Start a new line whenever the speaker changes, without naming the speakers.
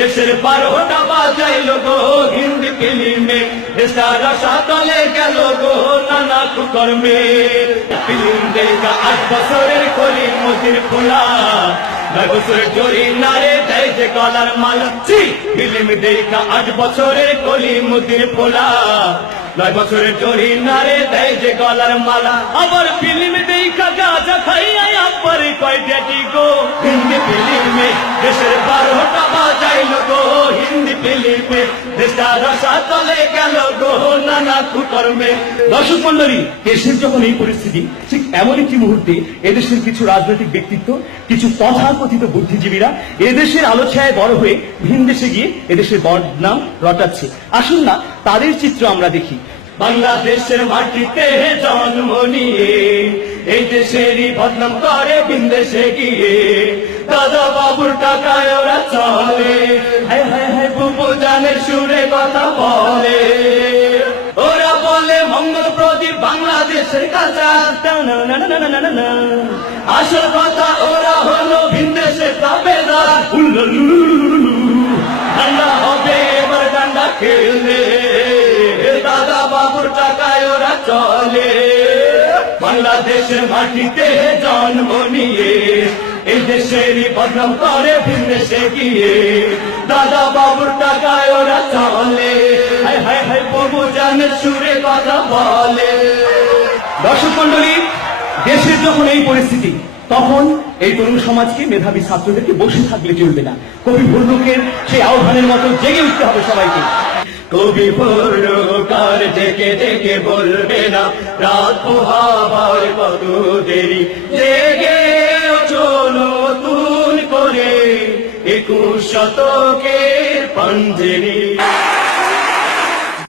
দেশের বারোটা বাজাইল গো হিন্দি ফিল্মে। দেশার সাতলে গেল গো নানা কুকর্মে। ফিল্ম দেখা আট বছরের কলি মতির খোলা। নয় বছরের জড়ি নারে দেয় যে গলার মালা। ছি, ফিল্ম দেখা আট বছরের কলি মতির পোলা নয় বছরের জড়ি নারে দেয় যে গলার মালা। আবার ফিল্ম দেখা গাজা খাইয়া আব্বার কয় ডেটি গো। হিন্দি ফিল্মে দেশের বারোটা বাজাইল গো, হিন্দি দেশটা রসা তলে গেল গো, নানা কুকর্মে।
দর্শক মন্ডলী দেশের যখন এই পরিস্থিতি ঠিক এমন একটি মুহূর্তে এদেশের কিছু রাজনৈতিক ব্যক্তিত্ব, কিছু তথাকথিত বুদ্ধিজীবীরা এদেশের বড় হয়ে ভিন দেশে গিয়ে এদেশের বদনাম রটাচ্ছে। আসুন না, তাদের চিত্র আমরা দেখি।
বাংলাদেশের মাটিতে জন্ম নিয়ে, এই দেশেরই বদনাম করে বিন্দেশে গিয়ে। দাদা বাবুর টাকায় ওরা চলে। বুবু সুরে কথা বলে। ওরা বলে, মঙ্গল প্রদীপ বাংলাদেশের আসল কথা, ওরা হলো তাবেদার। ঠান্ডা হবে, এবার খেললে দাদা বাবুর টাকায় ওরা চলে। বাংলাদেশের মাটিতে জন্ম নিয়ে এই দেশেরই বদনাম করে ভিনদেশে গিয়ে দাদা বাবুর টাকায় ওরা চলে। সুরে কথা বলে।
দর্শক মন্ডলী দেশের যখন এই পরিস্থিতি, তখন এই তরুণ সমাজকে মেধাবী ছাত্রদেরকে বসে থাকলে চলবে না। কবি ভুল্লুকের সেই আহ্বানের মতো জেগে উঠতে হবে সবাইকে।
কবি পরকার ডেকে ডেকে বলবে না, রাত পোহাবার কত দেরি। জেগে চলো তুল করে, একুশ শতকের পাঞ্জেরি।